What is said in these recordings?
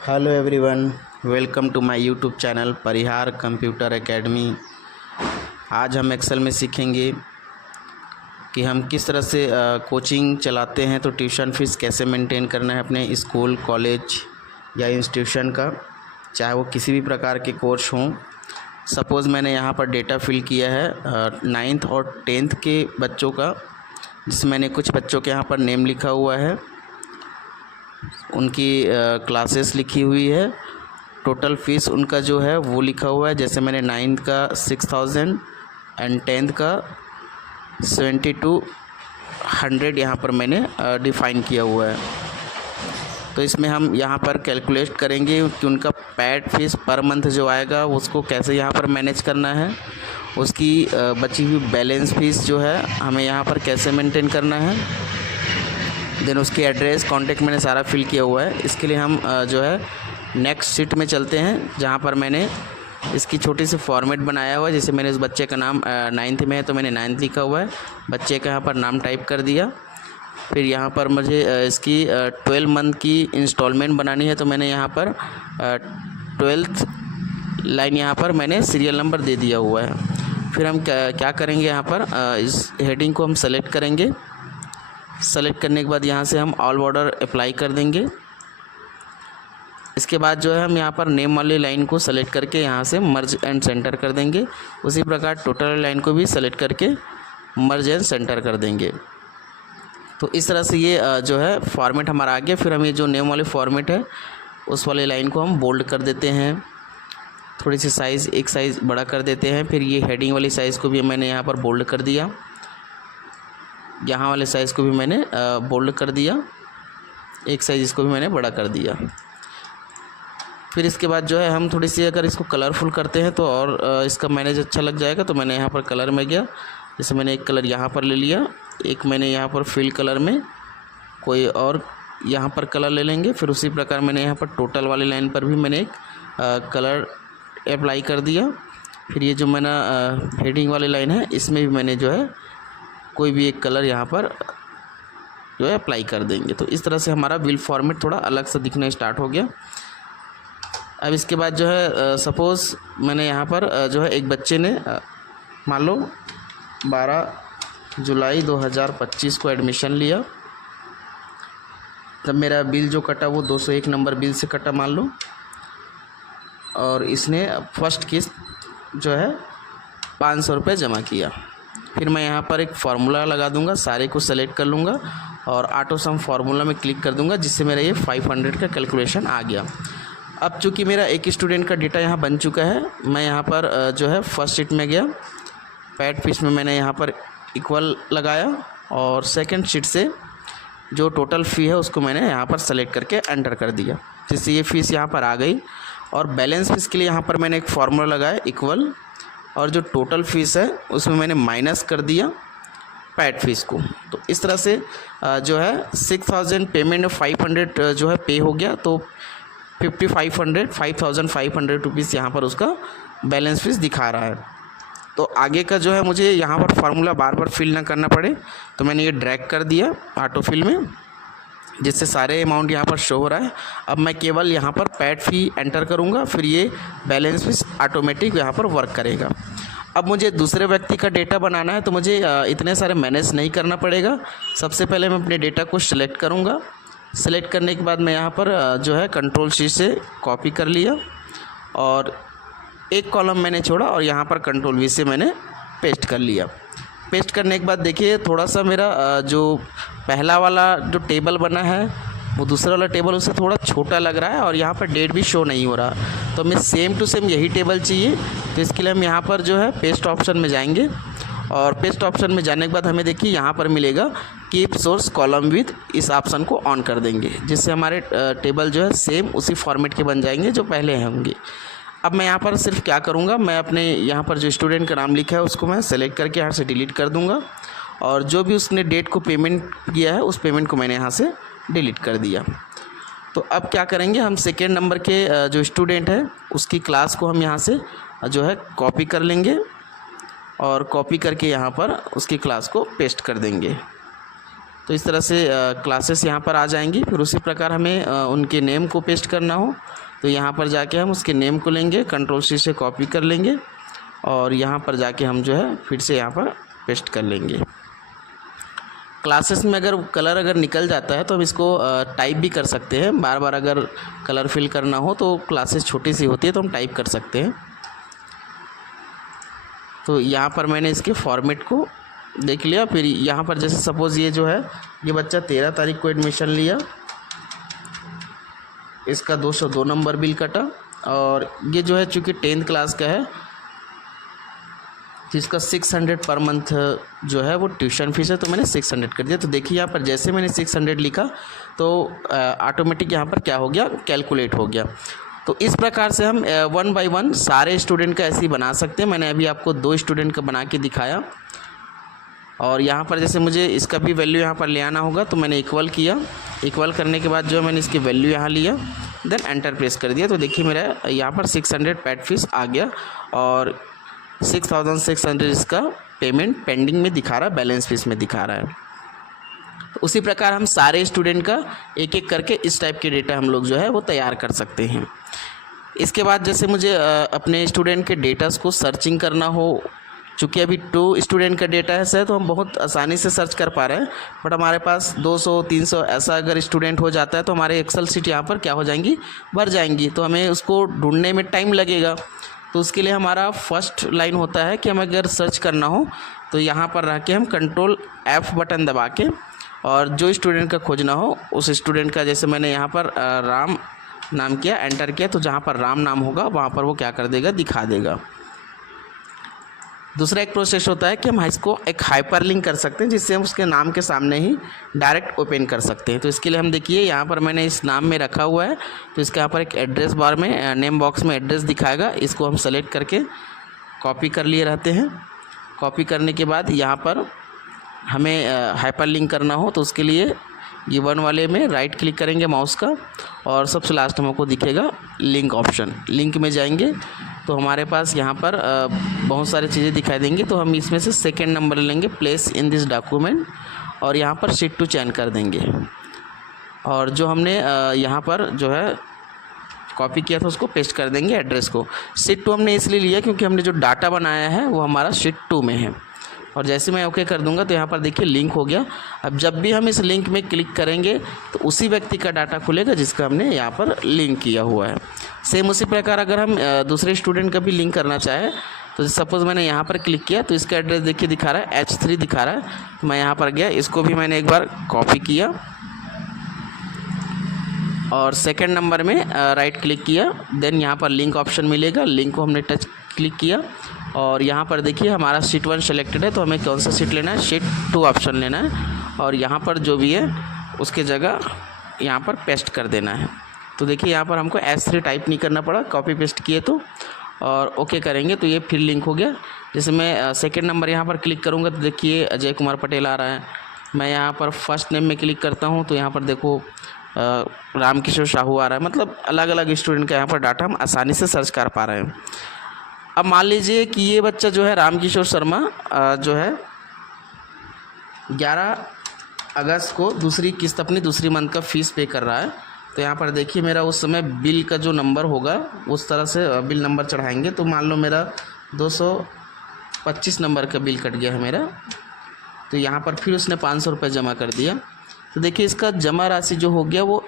Hello everyone, welcome to my YouTube channel Parihar computer academy. आज हम Excel में सीखेंगे कि हम किस तरह से कोचिंग चलाते हैं, तो ट्यूशन फीस कैसे मेंटेन करना है अपने स्कूल, कॉलेज या इंस्टीट्यूशन का, चाहे वो किसी भी प्रकार के कोर्स हों। सपोज़ मैंने यहाँ पर डेटा फिल किया है 9th और 10th के बच्चों का, जिसमें मैंने कुछ बच्चों के यहाँ पर नेम लिखा हुआ है, उनकी क्लासेस लिखी हुई है, टोटल फ़ीस उनका जो है वो लिखा हुआ है। जैसे मैंने 9th का 6000 एंड 10th का 7200 यहाँ पर मैंने डिफ़ाइन किया हुआ है। तो इसमें हम यहाँ पर कैलकुलेट करेंगे कि उनका पैड फीस पर मंथ जो आएगा उसको कैसे यहाँ पर मैनेज करना है, उसकी बची हुई बैलेंस फ़ीस जो है हमें यहाँ पर कैसे मेंटेन करना है। देन उसकी एड्रेस, कॉन्टैक्ट मैंने सारा फिल किया हुआ है। इसके लिए हम जो है नेक्स्ट शीट में चलते हैं, जहाँ पर मैंने इसकी छोटी सी फॉर्मेट बनाया हुआ है। जैसे मैंने उस बच्चे का नाम 9th में है तो मैंने 9th लिखा हुआ है, बच्चे का यहाँ पर नाम टाइप कर दिया। फिर यहाँ पर मुझे इसकी 12 मंथ की इंस्टॉलमेंट बनानी है, तो मैंने यहाँ पर 12th लाइन यहाँ पर मैंने सीरियल नंबर दे दिया हुआ है। फिर हम क्या करेंगे, यहाँ पर इस हेडिंग को हम सेलेक्ट करेंगे। सेलेक्ट करने के बाद यहाँ से हम ऑल बॉर्डर अप्लाई कर देंगे। इसके बाद जो है हम यहाँ पर नेम वाली लाइन को सेलेक्ट करके यहाँ से मर्ज एंड सेंटर कर देंगे। उसी प्रकार टोटल लाइन को भी सेलेक्ट करके मर्ज एंड सेंटर कर देंगे। तो इस तरह से ये जो है फॉर्मेट हमारा आ गया। फिर हम ये जो नेम वाले फॉर्मेट है उस वाले लाइन को हम बोल्ड कर देते हैं, थोड़ी सी साइज़ एक साइज़ बड़ा कर देते हैं। फिर ये हेडिंग वाली साइज़ को भी मैंने यहाँ पर बोल्ड कर दिया, यहाँ वाले साइज़ को भी मैंने बोल्ड कर दिया, एक साइज़ इसको भी मैंने बड़ा कर दिया। फिर इसके बाद जो है हम थोड़ी सी अगर इसको कलरफुल करते हैं तो और इसका मैनेज अच्छा लग जाएगा। तो मैंने यहाँ पर कलर में गया, जैसे मैंने एक कलर यहाँ पर ले लिया, एक मैंने यहाँ पर फिल कलर में कोई और यहाँ पर कलर ले लेंगे। फिर उसी प्रकार मैंने यहाँ पर टोटल वाली लाइन पर भी मैंने एक कलर अप्लाई कर दिया। फिर ये जो मैंने हेडिंग वाली लाइन है इसमें भी मैंने जो है कोई भी एक कलर यहाँ पर जो है अप्लाई कर देंगे। तो इस तरह से हमारा बिल फॉर्मेट थोड़ा अलग से दिखना स्टार्ट हो गया। अब इसके बाद जो है सपोज़ मैंने यहाँ पर जो है एक बच्चे ने मान लो 12 जुलाई 2025 को एडमिशन लिया, तब मेरा बिल जो कटा वो 201 नंबर बिल से कटा मान लो, और इसने फर्स्ट किस्त जो है 500 रुपये जमा किया। फिर मैं यहाँ पर एक फार्मूला लगा दूंगा, सारे को सेलेक्ट कर लूँगा और ऑटो सम फार्मूला में क्लिक कर दूंगा, जिससे मेरा ये 500 का कैलकुलेशन आ गया। अब चूँकि मेरा एक स्टूडेंट का डेटा यहाँ बन चुका है, मैं यहाँ पर जो है फर्स्ट शीट में गया, पैड फीस में मैंने यहाँ पर इक्वल लगाया और सेकंड शीट से जो टोटल फ़ी है उसको मैंने यहाँ पर सेलेक्ट करके एंटर कर दिया, जिससे ये फ़ीस यहाँ पर आ गई। और बैलेंस फीस के लिए यहाँ पर मैंने एक फार्मूला लगाया इक्वल, और जो टोटल फ़ीस है उसमें मैंने माइनस कर दिया पैड फीस को। तो इस तरह से जो है 6000 पेमेंट 500 जो है पे हो गया, तो 5500 रुपीज़ यहाँ पर उसका बैलेंस फीस दिखा रहा है। तो आगे का जो है मुझे यहाँ पर फार्मूला बार बार फिल ना करना पड़े, तो मैंने ये ड्रैग कर दिया ऑटो फिल में, जिससे सारे अमाउंट यहाँ पर शो हो रहा है। अब मैं केवल यहाँ पर पैड फ़ी एंटर करूँगा, फिर ये बैलेंस फीस ऑटोमेटिक यहाँ पर वर्क करेगा। अब मुझे दूसरे व्यक्ति का डेटा बनाना है, तो मुझे इतने सारे मैनेज नहीं करना पड़ेगा। सबसे पहले मैं अपने डेटा को सिलेक्ट करूँगा। सिलेक्ट करने के बाद मैं यहाँ पर जो है कंट्रोल शीट से कॉपी कर लिया और एक कॉलम मैंने छोड़ा और यहाँ पर कंट्रोल वी से मैंने पेस्ट कर लिया। पेस्ट करने के बाद देखिए थोड़ा सा मेरा जो पहला वाला जो टेबल बना है वो दूसरा वाला टेबल उससे थोड़ा छोटा लग रहा है और यहाँ पर डेट भी शो नहीं हो रहा। तो हमें सेम टू सेम यही टेबल चाहिए, तो इसके लिए हम यहाँ पर जो है पेस्ट ऑप्शन में जाएंगे और पेस्ट ऑप्शन में जाने के बाद हमें देखिए यहाँ पर मिलेगा कीप सोर्स कॉलम विद, इस ऑप्शन को ऑन कर देंगे, जिससे हमारे टेबल जो है सेम उसी फॉर्मेट के बन जाएंगे जो पहले होंगे। अब मैं यहाँ पर सिर्फ क्या करूँगा, मैं अपने यहाँ पर जो स्टूडेंट का नाम लिखा है उसको मैं सेलेक्ट करके यहाँ से डिलीट कर दूँगा, और जो भी उसने डेट को पेमेंट किया है उस पेमेंट को मैंने यहाँ से डिलीट कर दिया। तो अब क्या करेंगे, हम सेकेंड नंबर के जो स्टूडेंट है उसकी क्लास को हम यहाँ से जो है कॉपी कर लेंगे और कॉपी करके यहाँ पर उसकी क्लास को पेस्ट कर देंगे। तो इस तरह से क्लासेस यहाँ पर आ जाएंगी। फिर उसी प्रकार हमें उनके नेम को पेस्ट करना हो तो यहाँ पर जाके हम उसके नेम को लेंगे, कंट्रोल-C से कॉपी कर लेंगे और यहाँ पर जाके हम जो है फिर से यहाँ पर पेस्ट कर लेंगे। क्लासेस में अगर कलर अगर निकल जाता है तो हम इसको टाइप भी कर सकते हैं। बार बार अगर कलर फिल करना हो तो क्लासेस छोटी सी होती है तो हम टाइप कर सकते हैं। तो यहाँ पर मैंने इसके फॉर्मेट को देख लिया। फिर यहाँ पर जैसे सपोज़ ये जो है ये बच्चा 13 तारीख को एडमिशन लिया, इसका 202 नंबर बिल कटा और ये जो है चूँकि 10th क्लास का है तो इसका 600 पर मंथ जो है वो ट्यूशन फीस है, तो मैंने 600 कर दिया। तो देखिए यहाँ पर जैसे मैंने 600 लिखा तो ऑटोमेटिक यहाँ पर क्या हो गया, कैलकुलेट हो गया। तो इस प्रकार से हम 1 बाय 1 सारे स्टूडेंट का ऐसे ही बना सकते हैं। मैंने अभी आपको 2 स्टूडेंट का बना के दिखाया और यहाँ पर जैसे मुझे इसका भी वैल्यू यहाँ पर ले आना होगा तो मैंने इक्वल किया। इक्वल करने के बाद जो है मैंने इसकी वैल्यू यहाँ लिया, देन एंटर प्रेस कर दिया। तो देखिए मेरा यहाँ पर 600 पैड फीस आ गया और 6600 इसका पेमेंट पेंडिंग में दिखा रहा है, बैलेंस फीस में दिखा रहा है। तो उसी प्रकार हम सारे स्टूडेंट का एक एक करके इस टाइप के डेटा हम लोग जो है वो तैयार कर सकते हैं। इसके बाद जैसे मुझे अपने स्टूडेंट के डेटास को सर्चिंग करना हो, चूँकि अभी 2 स्टूडेंट का डेटा है सर तो हम बहुत आसानी से सर्च कर पा रहे हैं, बट हमारे पास 200-300 ऐसा अगर स्टूडेंट हो जाता है तो हमारे एक्सेल शीट यहाँ पर क्या हो जाएंगी, भर जाएंगी। तो हमें उसको ढूंढने में टाइम लगेगा। तो उसके लिए हमारा फर्स्ट लाइन होता है कि हमें अगर सर्च करना हो तो यहाँ पर रह के हम कंट्रोल F बटन दबा के और जो स्टूडेंट का खोजना हो उस स्टूडेंट का, जैसे मैंने यहाँ पर राम नाम किया, एंटर किया, तो जहाँ पर राम नाम होगा वहाँ पर वो क्या कर देगा, दिखा देगा। दूसरा एक प्रोसेस होता है कि हम इसको एक हाइपर लिंक कर सकते हैं जिससे हम उसके नाम के सामने ही डायरेक्ट ओपन कर सकते हैं। तो इसके लिए हम देखिए यहाँ पर मैंने इस नाम में रखा हुआ है तो इसके यहाँ पर एक एड्रेस बार में नेम बॉक्स में एड्रेस दिखाएगा। इसको हम सेलेक्ट करके कॉपी कर लिए रहते हैं। कॉपी करने के बाद यहाँ पर हमें हाइपर लिंक करना हो तो उसके लिए ये 1 वाले में राइट क्लिक करेंगे माउस का और सबसे लास्ट हमको दिखेगा लिंक ऑप्शन। लिंक में जाएंगे तो हमारे पास यहाँ पर बहुत सारी चीज़ें दिखाई देंगी। तो हम इसमें से सेकंड नंबर लेंगे, प्लेस इन दिस डॉक्यूमेंट, और यहाँ पर शीट 2 चयन कर देंगे। और जो हमने यहाँ पर जो है कॉपी किया था उसको पेस्ट कर देंगे एड्रेस को। शीट 2 हमने इसलिए लिया क्योंकि हमने जो डाटा बनाया है वो हमारा शीट 2 में है। और जैसे मैं ओके कर दूंगा तो यहाँ पर देखिए लिंक हो गया। अब जब भी हम इस लिंक में क्लिक करेंगे तो उसी व्यक्ति का डाटा खुलेगा जिसका हमने यहाँ पर लिंक किया हुआ है। सेम उसी प्रकार अगर हम दूसरे स्टूडेंट का भी लिंक करना चाहें तो सपोज़ मैंने यहाँ पर क्लिक किया तो इसका एड्रेस देखिए दिखा रहा है H3 दिखा रहा है। तो मैं यहाँ पर गया, इसको भी मैंने एक बार कॉपी किया और सेकंड नंबर में राइट क्लिक किया, देन यहाँ पर लिंक ऑप्शन मिलेगा। लिंक को हमने टच क्लिक किया और यहाँ पर देखिए हमारा शीट 1 सेलेक्टेड है तो हमें कौन सा शीट लेना है, शीट 2 ऑप्शन लेना है और यहाँ पर जो भी है उसके जगह यहाँ पर पेस्ट कर देना है। तो देखिए यहाँ पर हमको S3 टाइप नहीं करना पड़ा, कॉपी पेस्ट किए तो, और ओके करेंगे तो ये फिर लिंक हो गया। जैसे मैं सेकंड नंबर यहाँ पर क्लिक करूँगा तो देखिए अजय कुमार पटेल आ रहा है। मैं यहाँ पर फर्स्ट नेम में क्लिक करता हूँ तो यहाँ पर देखो रामकिशोर साहू आ रहा है। मतलब अलग अलग स्टूडेंट का यहाँ पर डाटा हम आसानी से सर्च कर पा रहे हैं। अब मान लीजिए कि ये बच्चा जो है रामकिशोर शर्मा जो है 11 अगस्त को दूसरी किस्त अपनी दूसरी मंथ का फ़ीस पे कर रहा है। तो यहाँ पर देखिए मेरा उस समय बिल का जो नंबर होगा उस तरह से बिल नंबर चढ़ाएंगे। तो मान लो मेरा 225 नंबर का बिल कट गया है मेरा, तो यहाँ पर फिर उसने 500 रुपये जमा कर दिया। तो देखिए इसका जमा राशि जो हो गया वो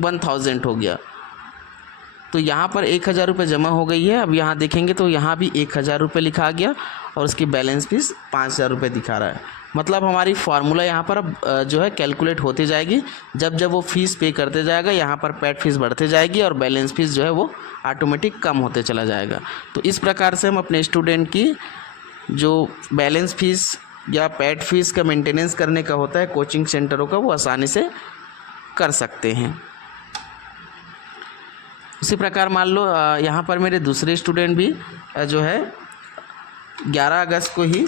1000 हो गया। तो यहाँ पर 1000 रुपये जमा हो गई है। अब यहाँ देखेंगे तो यहाँ भी 1000 रुपये लिखा गया और उसकी बैलेंस फीस 5000 रुपये दिखा रहा है। मतलब हमारी फार्मूला यहाँ पर अब जो है कैलकुलेट होती जाएगी। जब जब वो फ़ीस पे करते जाएगा यहाँ पर पैड फीस बढ़ते जाएगी और बैलेंस फीस जो है वो ऑटोमेटिक कम होते चला जाएगा। तो इस प्रकार से हम अपने स्टूडेंट की जो बैलेंस फीस या पैड फीस का मेंटेनेंस करने का होता है कोचिंग सेंटरों का, वो आसानी से कर सकते हैं। इसी प्रकार मान लो यहाँ पर मेरे दूसरे स्टूडेंट भी जो है 11 अगस्त को ही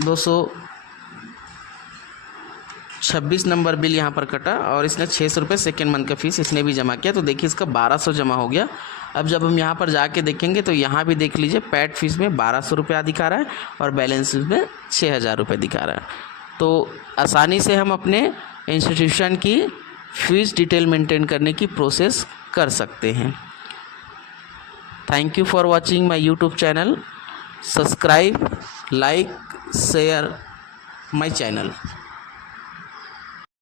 226 नंबर बिल यहाँ पर कटा और इसने 600 रुपये सेकेंड मंथ का फ़ीस इसने भी जमा किया। तो देखिए इसका 1200 जमा हो गया अब जब हम यहाँ पर जाके देखेंगे तो यहाँ भी देख लीजिए पैड फीस में 1200 रुपया दिखा रहा है और बैलेंस फीस में 6000 रुपये दिखा रहा है। तो आसानी से हम अपने इंस्टीट्यूशन की फीस डिटेल मेंटेन करने की प्रोसेस कर सकते हैं। Thank you for watching my YouTube channel. Subscribe, like, share my channel.